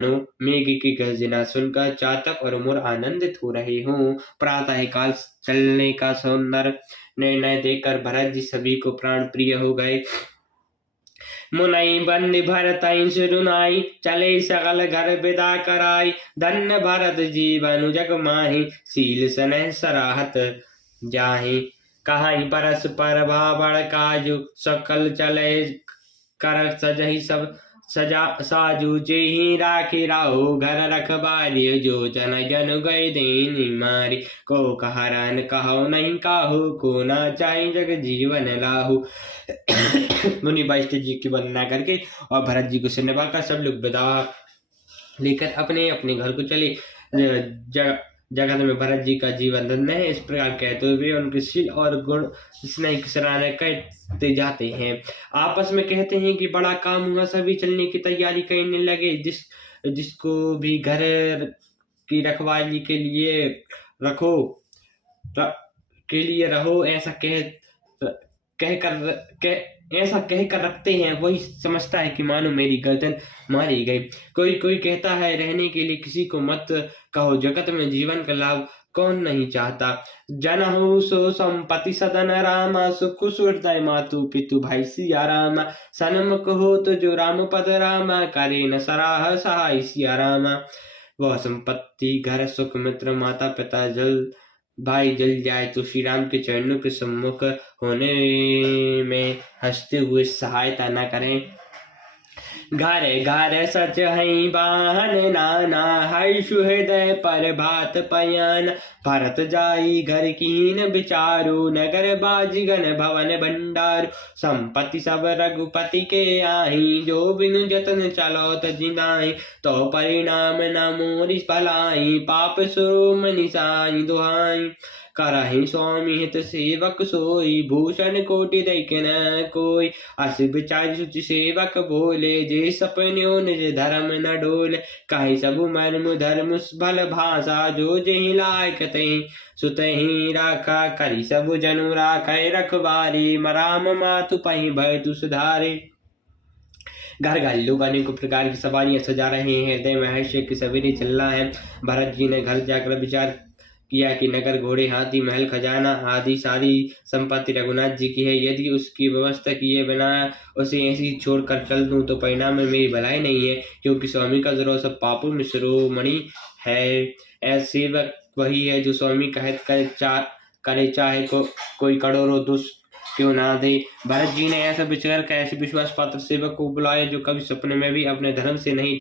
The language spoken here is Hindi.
मेघ की गर्जना सुनकर चातक और मोर आनंदित हो रहे हों। प्रातःकाल चलने का सुंदर निर्णय देखकर भरत जी सभी को प्राण प्रिय हो गए। मुनई बंद भरतई सुरुनाई, चले सकल घर विदा कराई। धन्य भरत जीवन जग माहि, शील स्नेह सराहत जाहि। कहाई परस्पर भावड़ काजु, सकल चले कर सजहि सब सजा साजू। जेहि राखी राहो घर रखबारी, जो जन जन गए देनी मारी। को कहरन कहो नहीं काहू, को ना चाहि जग जीवन लाहू। मुनि वशिष्ठ जी की वंदना करके और भरत जी को सुनवा कर सब लोग विदा लेकर अपने अपने घर को चले। जगत में भरत जी का जीवन धन्य है, इस प्रकार कहते हुए उनके शील और गुण स्नेह की सराहना करते जाते हैं। आपस में कहते हैं कि बड़ा काम हुआ, सभी चलने की तैयारी करने लगे। जिसको भी घर की रखवाली के लिए रखो के लिए रहो, ऐसा कहकर रखते हैं, वही समझता है कि मानो मेरी गर्दन मारी गई। कोई कोई कहता है रहने के लिए किसी को मत कहो, जगत में जीवन का लाभ कौन नहीं चाहता। जनहु सो संपत्ति सदन रामा, सुख हृदय मातु पितु भाई सिया रामा। सन्मुख हो तो जो राम पद रामा, करे न सराह सहाय सिया रामा। वह संपत्ति घर सुख मित्र माता पिता भाई जल जाए तो श्री राम के चरणों के सम्मुख होने में हंसते हुए सहायता न करें। घरे घर सच हई बाहन नाना, हई सुहृदय पर भात पयान। भरत जाई घर कीन विचारो, नगर बाजिगन भवन भंडार। संपत्ति सब रघुपति के आही, जो बिनु जतन चलो तजिनाई। तो परिणाम न मोरि भलाई, पाप सुरो निसाई दुहाई। करहि स्वामी हित सेवक सोई, भूषण कोटि दैके न कोई। अस विचार सुचि सेवक बोले, जे सपन्यो निज धर्म न डोले। कहि सबु मर्म धर्म भल भाषा, जो जेहि लायक तहि सुतहि राखा। करि सबु जनु राखै रखवारी, राम मातु पहि भयतु सुधारे। घर घर लोग अनेक प्रकार की सवारियां सजा रहे हैं, हृदय में हर्ष के सवेरे चल रहा है। भरत जी ने घर जाकर विचार किया कि नगर घोड़े हाथी महल खजाना आदि सारी संपत्ति रघुनाथ जी की है। यदि उसकी व्यवस्था किए बिना उसे ऐसी छोड़कर चल दूं तो परिणाम में मेरी भलाई नहीं है, क्योंकि स्वामी का जरूर सब पापों में शिरोमणि है। ऐसे सेवक वही है जो स्वामी का हित करे चाहे कोई करोड़ों दुष्ट क्यों ना दे। भरत जी ने ऐसा विचार कर ऐसे विश्वास पात्र सेवक को बुलाया जो कभी सपने में भी अपने धर्म से नहीं